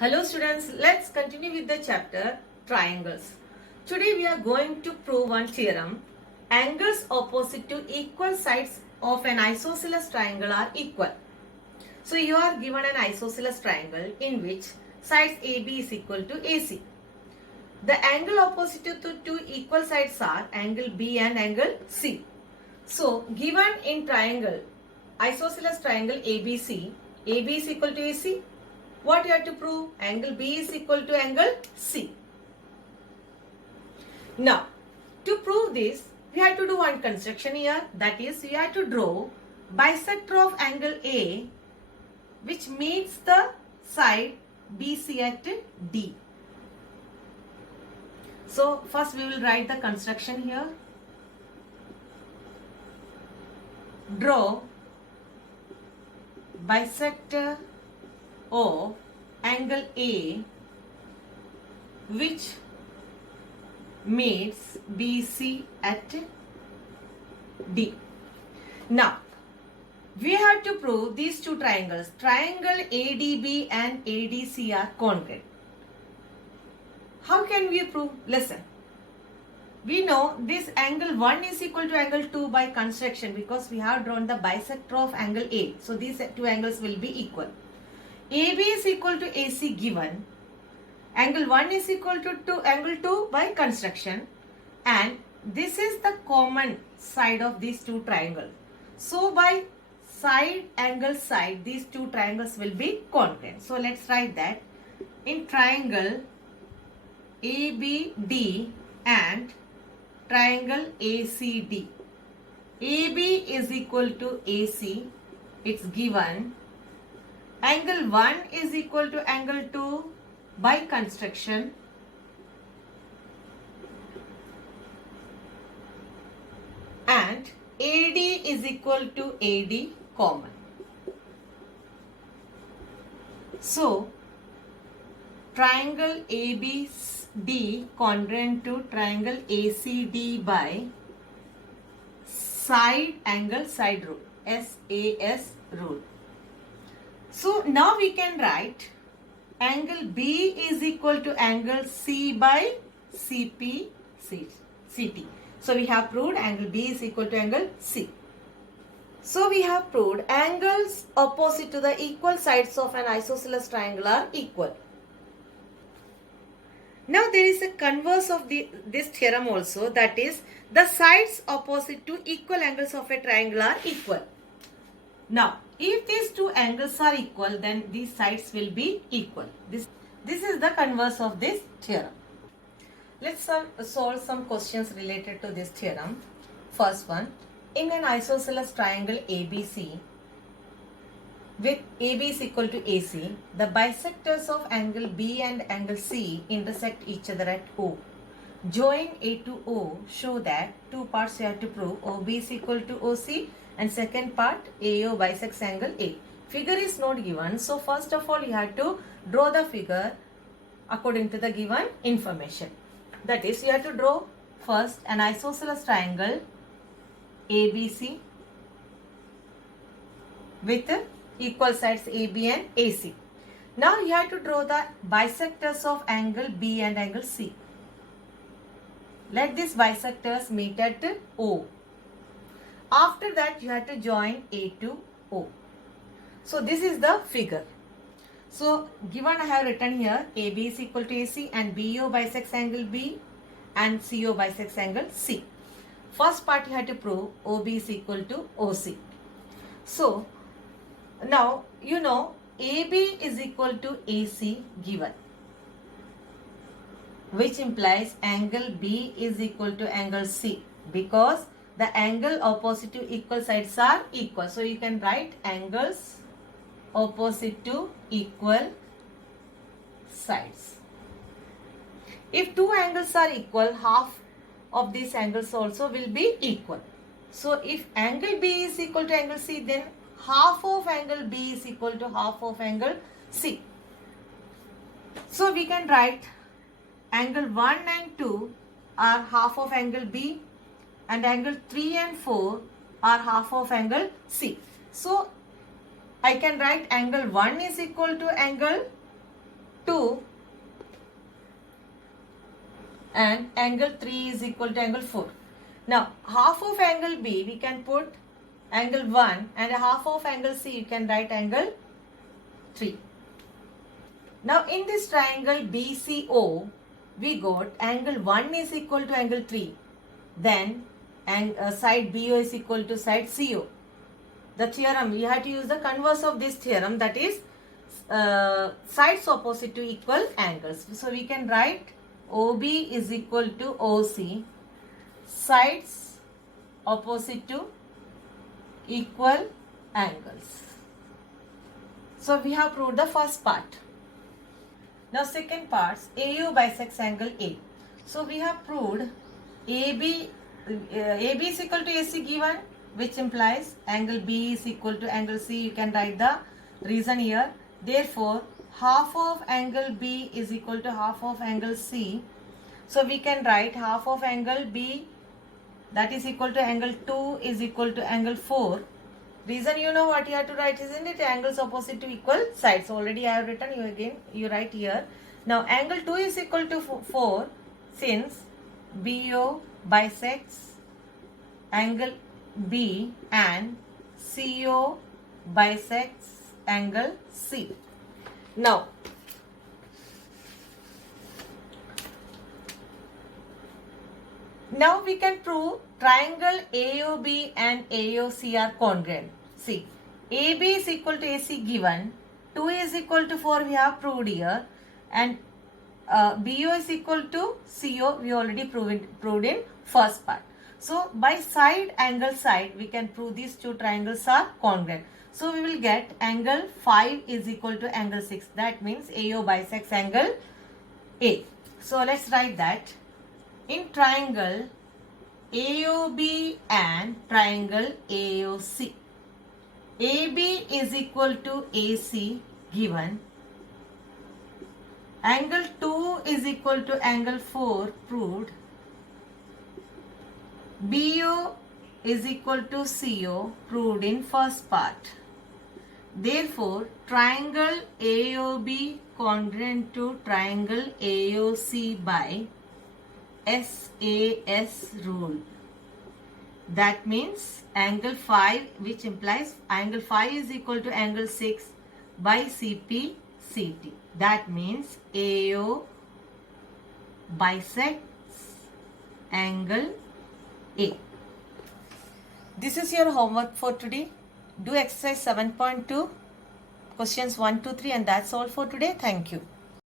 Hello students, let's continue with the chapter triangles. Today we are going to prove one theorem. Angles opposite to equal sides of an isosceles triangle are equal. So you are given an isosceles triangle in which sides AB is equal to AC. The angle opposite to two equal sides are angle B and angle C. So given in triangle, isosceles triangle ABC, AB is equal to AC. What you have to prove? Angle B is equal to angle C. Now, to prove this, we have to do one construction here. That is, we have to draw bisector of angle A which meets the side BC at D. So, first we will write the construction here. Draw bisector of angle A which meets BC at D. Now, we have to prove these two triangles. Triangle ADB and ADC are congruent. How can we prove? Listen. We know this angle 1 is equal to angle 2 by construction because we have drawn the bisector of angle A. So, these two angles will be equal. AB is equal to AC given, angle 1 is equal to angle 2 by construction, and this is the common side of these two triangles. So by side angle side, these two triangles will be congruent. So let's write that in triangle ABD and triangle ACD. AB is equal to AC, it's given. Angle 1 is equal to angle 2 by construction, and AD is equal to AD common. So, triangle ABD congruent to triangle ACD by side angle side rule, SAS rule. So now we can write angle B is equal to angle C by CP CT. So we have proved angle B is equal to angle C. So we have proved angles opposite to the equal sides of an isosceles triangle are equal. Now there is a converse of this theorem also, that is the sides opposite to equal angles of a triangle are equal. Now, if these two angles are equal, then these sides will be equal. This is the converse of this theorem. Let's solve some questions related to this theorem. First one, in an isosceles triangle ABC, with AB is equal to AC, the bisectors of angle B and angle C intersect each other at O. Join A to O, show that two parts you have to prove. OB is equal to OC. And second part, AO bisects angle A. Figure is not given. So first of all, you have to draw the figure according to the given information. That is, you have to draw first an isosceles triangle ABC with equal sides AB and AC. Now you have to draw the bisectors of angle B and angle C. Let these bisectors meet at O. After that, you have to join A to O. So this is the figure. So given I have written here, AB is equal to AC and BO bisects angle B and CO bisects angle C. First part you have to prove OB is equal to OC. So now you know AB is equal to AC given, which implies angle B is equal to angle C because the angle opposite to equal sides are equal. So you can write angles opposite to equal sides. If two angles are equal, half of these angles also will be equal. So if angle B is equal to angle C, then half of angle B is equal to half of angle C. So we can write angle 1 and 2 are half of angle B, and angle 3 and 4 are half of angle C. So I can write angle 1 is equal to angle 2 and angle 3 is equal to angle 4. Now half of angle B we can put angle 1 and half of angle C you can write angle 3. Now in this triangle BCO we got angle 1 is equal to angle 3, then side BO is equal to side CO. The theorem, we have to use the converse of this theorem, that is sides opposite to equal angles. So we can write OB is equal to OC, sides opposite to equal angles. So we have proved the first part. Now second part, AU bisects angle A. So we have proved AB is equal to AC given, which implies angle B is equal to angle C. You can write the reason here. Therefore, half of angle B is equal to half of angle C. So we can write half of angle B, that is equal to angle 2 is equal to angle 4. Reason you know what you have to write, isn't it? Angles opposite to equal sides. Already I have written, you write here. Now angle 2 is equal to 4 since BO bisects angle B and CO bisects angle C. Now we can prove triangle AOB and AOC are congruent. See, AB is equal to AC given, 2 is equal to 4 we have proved here, and BO is equal to CO we already proved in first part. So by side angle side we can prove these two triangles are congruent. So we will get angle 5 is equal to angle 6. That means AO bisects angle A. So let's write that. In triangle AOB and triangle AOC, AB is equal to AC given, angle 2 is equal to angle 4 proved, BO is equal to CO proved in first part. Therefore, triangle AOB congruent to triangle AOC by SAS rule. That means angle 5, which implies angle 5 is equal to angle 6 by CP CT. That means AO bisects angle A. This is your homework for today. Do exercise 7.2, questions 1 to 3, and that's all for today. Thank you.